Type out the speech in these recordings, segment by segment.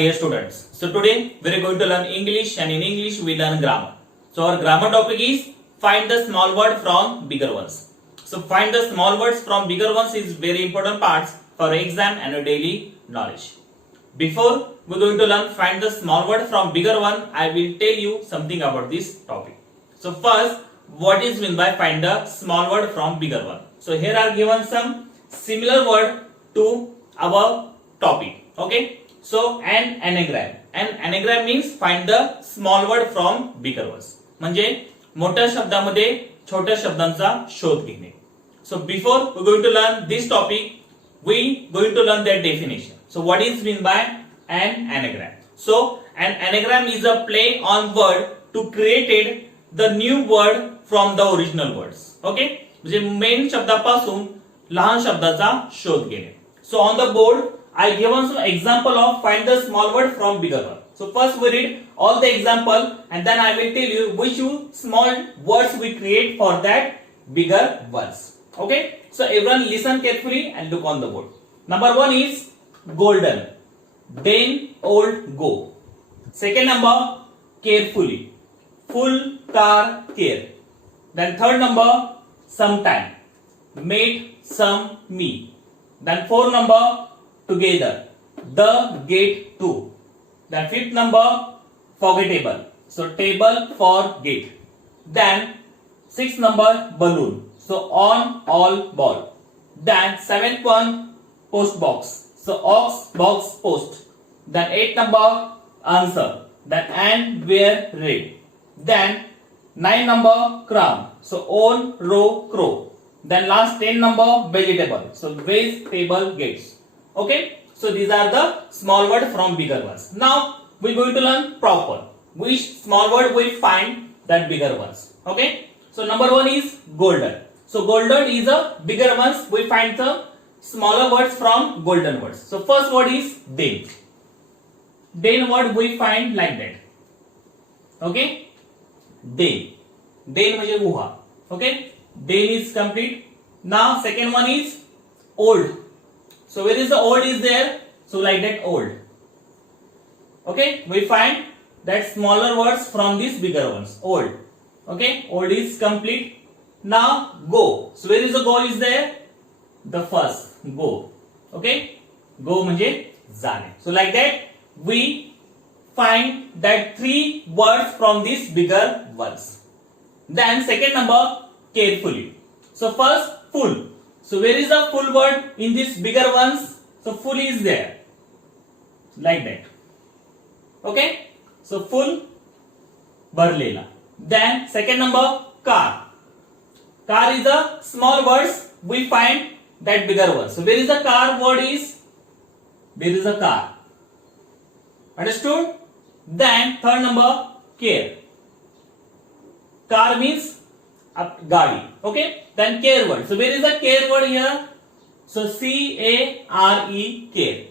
dear students. So today we are going to learn English, and in English we learn grammar. So our grammar topic is find the small word from bigger ones. So find the small words from bigger ones is very important parts for exam and your daily knowledge. Before we are going to learn find the small word from bigger one, I will tell you something about this topic. So first, what is meant by find the small word from bigger one? So here are given some similar word to our topic. Okay. So an anagram. An anagram means find the small word from bigger ones. म्हणजे मोठ्या शब्दामध्ये छोट्या शब्दांचा शोध घेणे. So before we going to learn this topic, we going to learn their definition. So what is meant by an anagram? So an anagram is a play on word to created the new word from the original words. Okay? म्हणजे main शब्दापासून लहान शब्दाचा शोध घेणे. So on the board I given some example of find the small word from bigger one. So first we read all the example and then I will tell you which small words we create for that bigger words. Okay? So everyone listen carefully and look on the board. Number one is golden. Then old go. Second number carefully. Full car care. Then third number sometime. Made some me. Then fourth number together. The gate to. Then fifth number forgettable. So table for gate. Then sixth number balloon. So on all ball. Then seventh one post box. So ox box post. Then eighth number answer. Then and where read. Then nine number crown. So on row crow. Then last 10 number vegetable. So vegetable gates. Okay. So these are the small word from bigger ones. Now we are going to learn proper. Which small word we find that bigger ones. Okay. So number one is golden. So golden is a bigger ones. We find the smaller words from golden words. So first word is then. Then word we find like that. Okay. Then. Then म्हणजे गुहा. Okay. Then is complete. Now second one is old. So where is the old is there? So like that old. Okay. We find that smaller words from these bigger ones. Old. Okay. Old is complete. Now go. So where is the go is there? The first go. Okay. Go म्हणजे जाणे. So like that we find that three words from these bigger ones. Then second number carefully. So first full. So where is the full word in these bigger ones? So full is there. Like that. Okay. So full भरलेला. Then second number car. Car is a small words. We find that bigger one. So where is the car word is? There is a car. Understood? Then third number care. Car means गाड़ी. Okay. Then care word. So where is the care word here? So C-A-R-E care.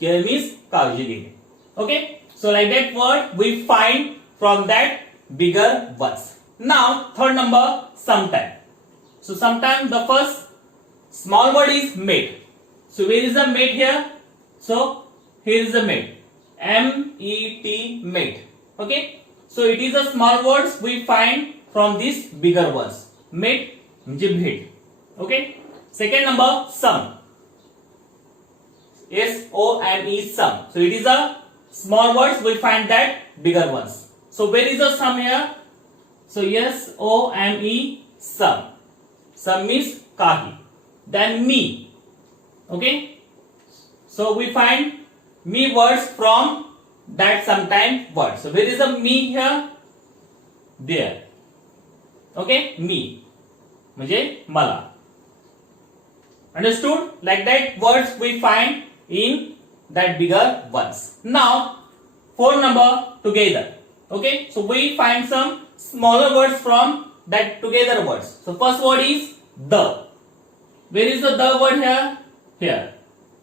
Care means काळजी घेणे. Okay. So like that word we find from that bigger words. Now third number sometime. So sometime the first small word is made. So where is the made here? So here is the made. M-E-T made. Okay. So it is a small words we find from these bigger ones. Made म्हणजे भेट. Okay. Second number sum. S-O-M-E sum. So it is a small words we find that bigger ones. So where is the sum here? So S-O-M-E sum. Sum means काही. Then me. Okay. So we find me words from that sometime word. So where is the me here? There. Okay. Me. म्हणजे मला. Understood? Like that words we find in that bigger ones. Now fourth number together. Okay. So we find some smaller words from that together words. So first word is the. Where is the word here? Here.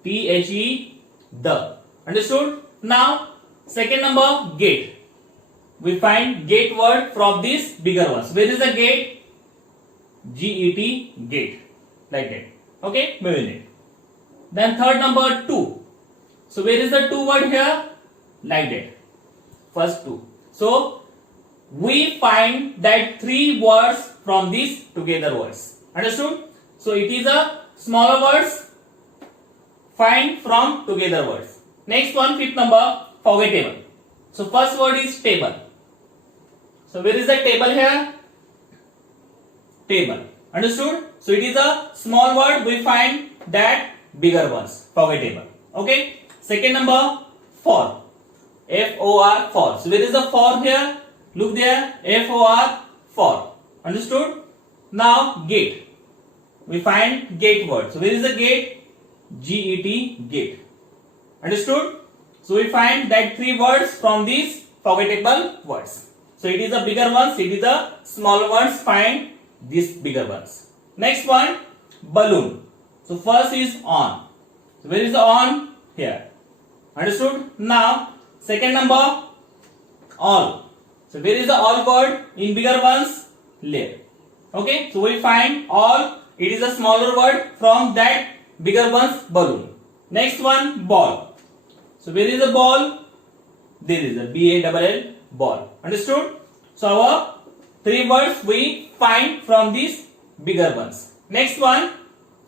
T-H-E the. Understood? Now second number gate. We find gate word from these bigger ones. Where is the gate? G-E-T gate. Like that. Okay. Then third number two. So where is the two word here? like that. First two. So we find that three words from these together words. Understood? So it is a smaller words find from together words. Next one, fifth number, forgettable. So first word is table. So where is the table here? Table. Understood? So it is a small word, we find that bigger ones, forgettable. Okay. Second number, for. F-O-R, for. So where is the for here? Look there, F-O-R, for. Understood? Now gate. We find gate word. So where is the gate? G-E-T, gate. Understood? So we find that three words from these forgettable words. So it is the bigger ones, it is the smaller ones, find these bigger ones. Next one, balloon. So first is on. So where is the on? Here. Understood? Now second number, all. So where is the all word in bigger ones? Layer. Okay. So we find all. It is a smaller word from that bigger ones, balloon. Next one, ball. So where is the ball? There is a B-A-L-L, ball. Understood? So our three words we find from these bigger ones. Next one,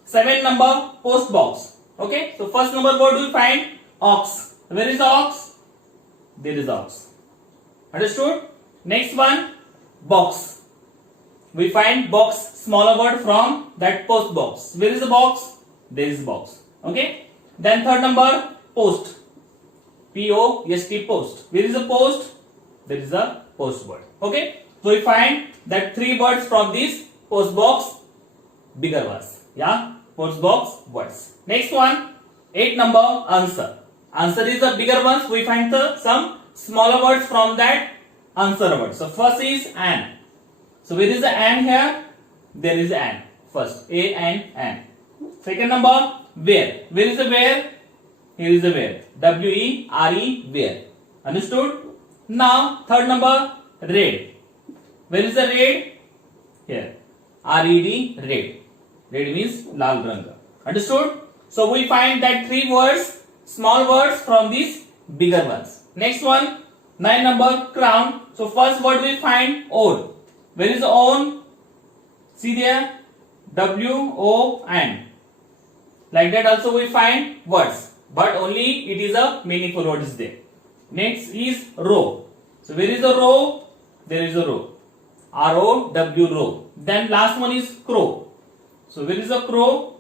seventh number, post box. Okay. So first number word we find ox. Where is the ox? There is ox. Understood? Next one, box. We find box, smaller word from that post box. Where is the box? There is box. Okay. Then third number, post. P-O-S-T, post. Where is the post? There is a post word. Okay. So we find that three words from this post box, bigger words. Yeah. Post box words. Next one, 8 number, answer. Answer is the bigger ones. We find some smaller words from that answer word. So first is an. So where is the an here? There is an. First, A and an. Second number, where. Where is the where? Here is the where. W-E-R-E, where. Understood? Now, third number, red. Where is the red? Here. R-E-D, red. Red means lal ranga. Understood? So we find that three words, small words from these bigger ones. Next one, 9 number, crown. So first word we find own. Where is own? See there, W-O-N. Like that also we find words, but only it is a meaningful word is there. Next is row. So where is the row? There is a row. R-O-W, row. Then last one is crow. So where is the crow?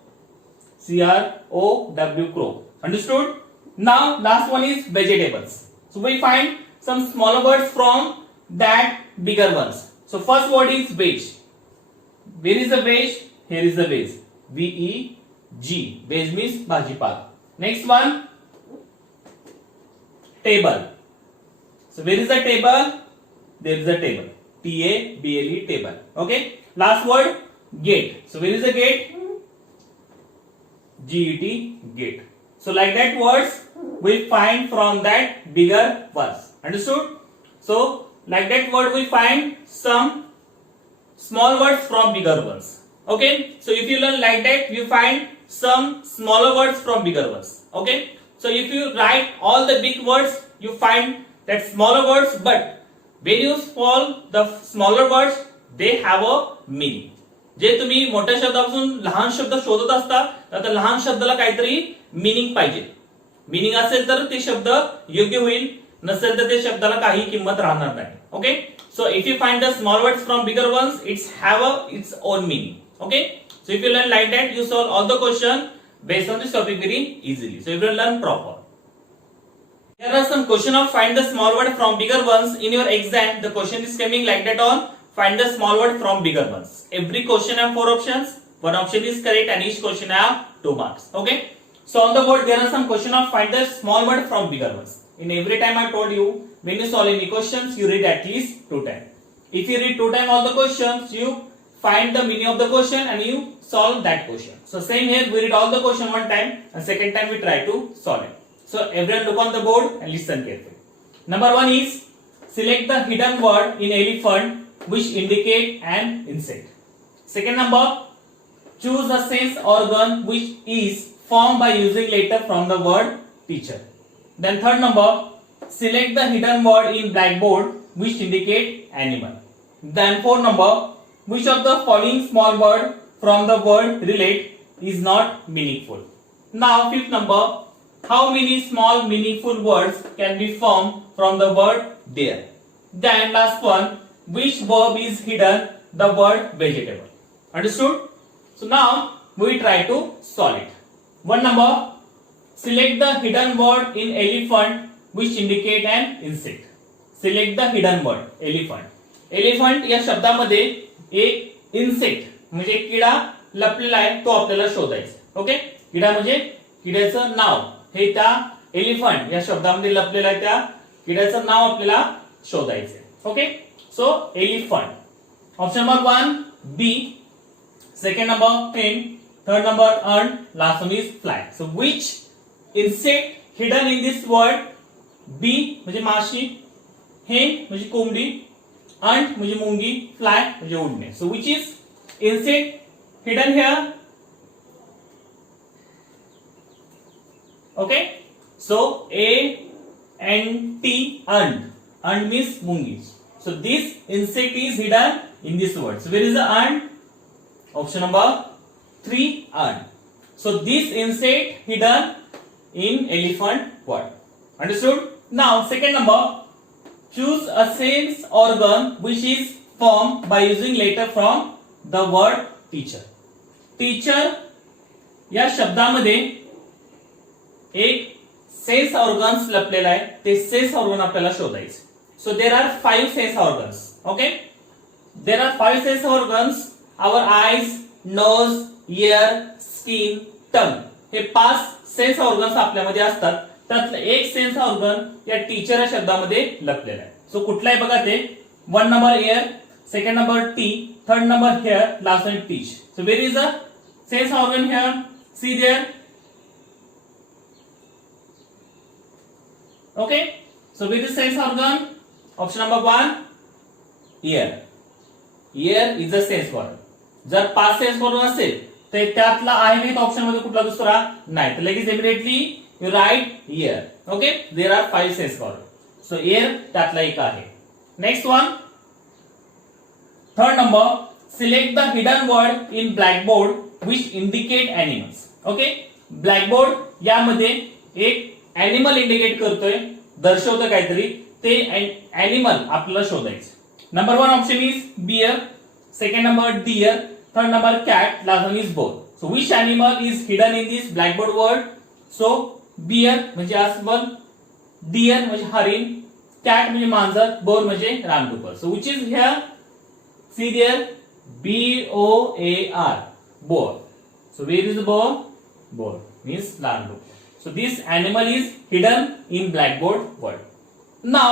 C-R-O-W, crow. Understood? Now last one is vegetables. So we find some smaller words from that bigger ones. So first word is veg. Where is the veg? Here is the veg. V-E-G. Veg means bhajipal. Next one, table. So where is the table? There is the table. T-A-B-L-E, table. Okay. Last word, gate. So where is the gate? G-E-T, gate. So like that words we find from that bigger words. Understood? So like that word we find some small words from bigger ones. Okay. So if you learn like that, you find some smaller words from bigger ones. Okay. So if you write all the big words, you find that smaller words, but when you solve the smaller words, they have a meaning. जे तुम्ही मोठ्या शब्दापासून लहान शब्द शोधत असता, तर लहान शब्दाला काहीतरी मीनिंग पाहिजे. मीनिंग असेल तर ते शब्द योग्य होईल, नसेल तर ते शब्दाला काही किंमत राहणार नाही. Okay. So if you find the small words from bigger ones, it's have its own meaning. Okay. So if you learn like that, you solve all the question based on this topic very easily. So you will learn proper. Here are some question of find the small word from bigger ones. In your exam, the question is coming like that on find the small word from bigger ones. Every question have 4 options. One option is correct and each question have 2 marks. Okay. So on the board there are some question of find the small word from bigger ones. In every time I told you, when you solve any questions, you read at least 2 times. If you read 2 times all the questions, you find the meaning of the question and you solve that question. So same here, we read all the question 1 time and second time we try to solve it. So everyone look on the board and listen carefully. Number 1 is select the hidden word in elephant which indicate an insect. Second number, choose a sense organ which is formed by using letter from the word teacher. Then third number, select the hidden word in blackboard which indicate animal. Then 4 number, which of the following small word from the word relate is not meaningful. Now 5th number, how many small meaningful words can be formed from the word there? Then last one, which verb is hidden the word vegetable? Understood? So now we try to solve it. 1 number, select the hidden word in elephant which indicate an insect. Select the hidden word elephant. Elephant या शब्दामध्ये एक insect म्हणजे किडा लपलेला आहे तो आपल्याला शोधायचा. ओके, किडा म्हणजे किड्याचं नाव हे त्या एलिफंट या शब्दामध्ये लपलेलं आहे, त्या किड्याचं नाव आपल्याला शोधायचं. Okay, so elephant. Option number 1 bee, second number pen, third number urn, last one is fly. So which insect hidden in this word? Bee म्हणजे माशी, हे म्हणजे कोंबडी, अंट म्हणजे मुंगी, फ्लाय म्हणजे उडणे. So which is insect hidden here? Okay, so A-N-T, ant. Ant means mungi. So this insect is hidden in this word. So where is the ant? Option number 3, ant. So this insect hidden in elephant word. Understood? Now second number, choose a sense organ which is formed by using letter from the word teacher. Teacher या शब्दामध्ये एक sense organs लपलेला आहे, ते sense organ आपल्याला शोधायचे. So there are 5 sense organs. Okay, there are 5 sense organs. Our eyes, nose, ear, skin, tongue हे 5 sense organs आपल्यामध्ये असतात. त्यातलं एक सेन्स ऑर्गन या टीचर या शब्दामध्ये लपलेला आहे. सो कुठला आहे बघा ते. 1 number ear, second number tea, third number hair, last one teach. So where is a sense organ here? See there. Okay, so with the sense organ, option number 1, ear. Ear is a sense organ. जर 5 sense organ असेल तर त्यातला आहे नाही option मध्ये कुठला दुसरा नाही, तर लगेच immediately you write ear. Okay, there are 5 sense organ. So ear त्यातला एक आहे. Next one, third number, select the hidden word in blackboard which indicate animals. Okay, blackboard यामध्ये एक एनिमल इंडिकेट करतोय, दर्शवतं काहीतरी, ते एनिमल आपल्याला शोधायचं. Number 1 option is bear, second number deer, third number cat, last one is boar. So which animal is hidden in this blackboard word? So bear म्हणजे अस्वल, dear म्हणजे हरिण, कॅट म्हणजे मांजर, बोर म्हणजे रानडुक्कर. So which is here? See there, B-O-A-R, boar. So where is boar? Boar means रानडुक्कर. So this animal is hidden in blackboard word. Now,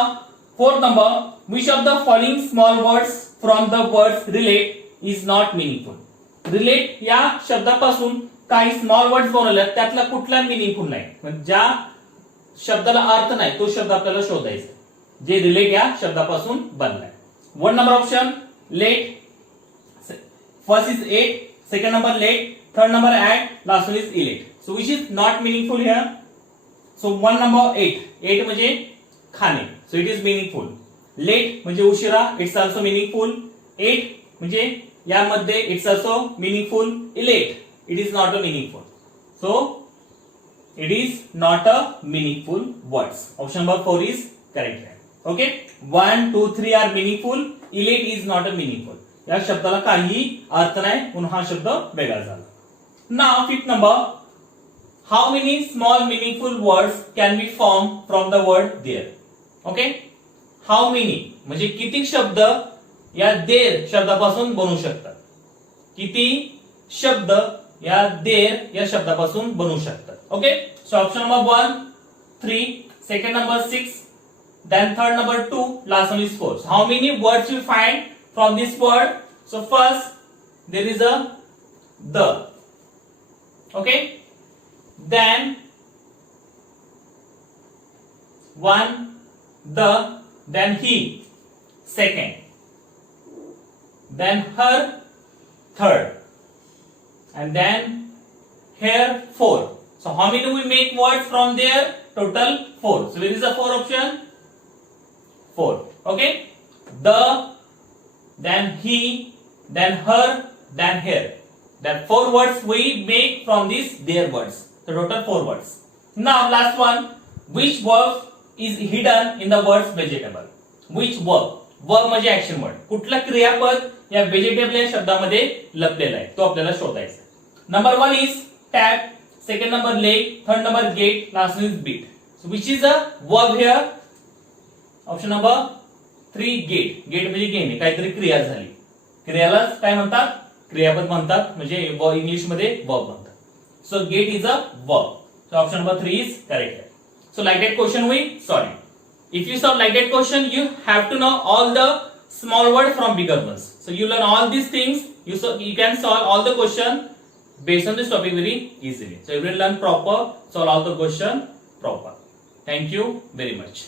fourth number, which of the following small words from the words relate is not meaningful? Relate या शब्दापासून काही small words बनवले, त्यातला कुठला meaningful नाही, म्हणजे ज्या शब्दाला अर्थ नाही तो शब्द आपल्याला शोधायचा, जे रिलेट या शब्दापासून बनलाय. 1 number option let, first is ate, second number late, third number at, last one is elate. So which is not meaningful here? So 1 number 8, 8 म्हणजे खाणे, so it is meaningful. Late म्हणजे उशिरा, it's also meaningful. 8 म्हणजे यामध्ये it's also meaningful. Late, it is not a meaningful. So it is not a meaningful words. Option number 4 is correct. Okay, 1, 2, 3 are meaningful. Late is not a meaningful. या शब्दाला काही अर्थ नाही म्हणून हा शब्द वेगळा झाला. Now 5th number, how many small meaningful words can be formed from the word there? Okay, how many म्हणजे किती शब्द या there शब्दापासून बनू शकतात, किती शब्द या there या शब्दापासून बनू शकतात. Okay, so option number 1 3, second number 6, then third number 2, last one is 4. So how many words you find from this word? So first there is a the. Okay, then 1 the, then he, second, then her, third, and then here 4. So how many we make words from there? Total 4. So where is the 4 option? 4. Okay, the, then he, then her, then here. That 4 words we make from these their words. So total 4 words. Now last one, which verb is hidden in the words vegetable? Which verb? Verb म्हणजे action word. कुठला क्रियापद या vegetable या शब्दामध्ये लपलेला आहे तो आपल्याला शोधायचा. Number 1 is tap, second number leg, third number get, last is beat. So which is a verb here? Option number 3 get. Get म्हणजे घेणे, काहीतरी क्रिया झाली. क्रियालाच काय म्हणतात? क्रियापद म्हणतात, म्हणजे इंग्लिश मध्ये वर्ब म्हणतात. सो gate is a verb. So option number 3 is correct. So like that question we solve it. If you solve like that question, you have to know all the small word from bigger ones. So you learn all these things. You can solve all the question based on this topic very easily. So you will learn proper, solve all the question proper. Thank you very much.